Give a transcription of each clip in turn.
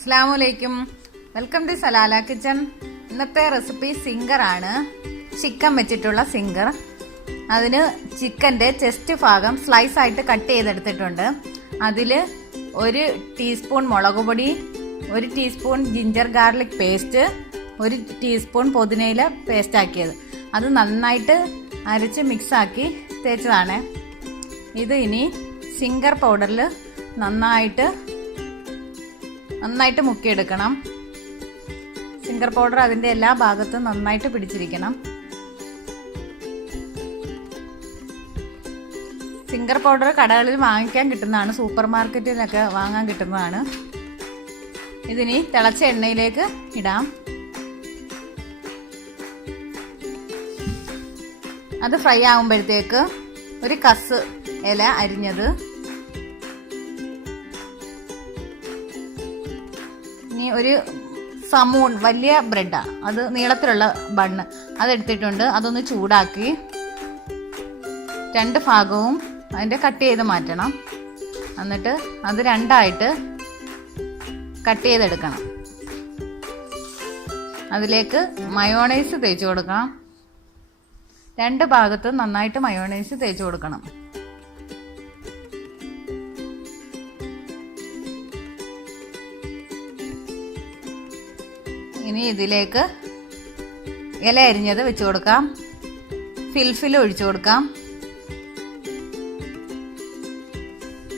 അസ്സലാമുഅലൈക്കും. Welcome to Salalah kitchen. ഇന്നത്തെ recipe zinger ആണ്. Chicken വെച്ചിട്ടുള്ള സിംഗർ. അതിന് ചിക്കൻ്റെ ചെസ്റ്റ് ഭാഗം സ്ലൈസ് ആയിട്ട് കട്ട് ചെയ്തെടുത്തിട്ടുണ്ട്. അതിൽ 1 ടീസ്പൂൺ മുളക് പൊടി, 1 teaspoon ginger garlic paste, 1 teaspoon പുതിനയില പേസ്റ്റ് ആക്കിയത്. അത് നന്നായിട്ട് അരച്ച് മിക്സാക്കി തേച്ചതാണ്. ഇത് ഇനി സിംഗർ പൗഡറിൽ നന്നായിട്ട് മുക്കിയെടുക്കണം. സിംഗർ പൗഡർ അതിൻ്റെ എല്ലാ ഭാഗത്തും നന്നായിട്ട് പിടിച്ചിരിക്കണം. സിംഗർ പൗഡർ കടകളിൽ വാങ്ങിക്കാൻ കിട്ടുന്നതാണ്, സൂപ്പർ മാർക്കറ്റിലൊക്കെ വാങ്ങാൻ കിട്ടുന്നതാണ്. ഇതിനി തിളച്ച എണ്ണയിലേക്ക് ഇടാം. അത് ഫ്രൈ ആകുമ്പോഴത്തേക്ക് 1 കസ് ഇല അരിഞ്ഞത്, ഇനി 1 സമൂൺ വലിയ ബ്രെഡാണ്, അത് നീളത്തിലുള്ള ബണ്ണ് അതെടുത്തിട്ടുണ്ട്. അതൊന്ന് ചൂടാക്കി 2 ഭാഗവും അതിൻ്റെ കട്ട് ചെയ്ത് മാറ്റണം. എന്നിട്ട് അത് 2ആയിട്ട് കട്ട് ചെയ്തെടുക്കണം. അതിലേക്ക് മയോണൈസ് തേച്ച് കൊടുക്കാം. 2 ഭാഗത്തും നന്നായിട്ട് മയോണൈസ് തേച്ച് കൊടുക്കണം. ഇനി ഇതിലേക്ക് ഇല അരിഞ്ഞത് വെച്ച് കൊടുക്കാം. ഫിൽഫിൽ ഒഴിച്ചു കൊടുക്കാം.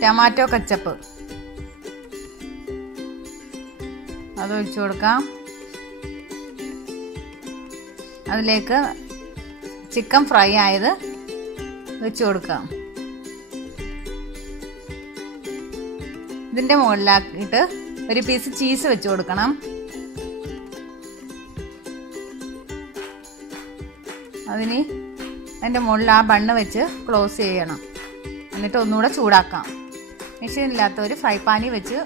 ടൊമാറ്റോ കച്ചപ്പ് അത് ഒഴിച്ചു കൊടുക്കാം. അതിലേക്ക് ചിക്കൻ ഫ്രൈ ആയത് വെച്ച് കൊടുക്കാം. ഇതിൻ്റെ മുകളിലാക്കിയിട്ട് 1 പീസ് ചീസ് വെച്ച് കൊടുക്കണം. അതിന് അതിൻ്റെ മുകളിൽ ആ ബണ്ണ് വെച്ച് ക്ലോസ് ചെയ്യണം. എന്നിട്ട് ഒന്നുകൂടെ ചൂടാക്കാം. മെഷീനില്ലാത്തവർ ഫ്രൈ പാനിൽ വെച്ച്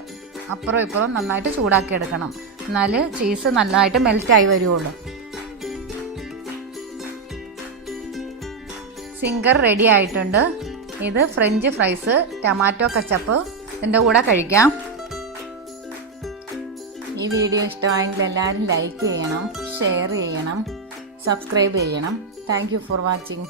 അപ്പുറം ഇപ്പുറം നന്നായിട്ട് ചൂടാക്കി എടുക്കണം. എന്നാൽ ചീസ് നന്നായിട്ട് മെൽറ്റായി വരുള്ളൂ. സിംഗർ റെഡി ആയിട്ടുണ്ട്. ഇത് ഫ്രഞ്ച് ഫ്രൈസ്, ടൊമാറ്റോ കച്ചപ്പ് ഇതിൻ്റെ കൂടെ കഴിക്കാം. ഈ വീഡിയോ ഇഷ്ടമായെങ്കിൽ എല്ലാവരും ലൈക്ക് ചെയ്യണം, ഷെയർ ചെയ്യണം, സബ്സ്ക്രൈബ് ചെയ്യണം. Thank you for watching.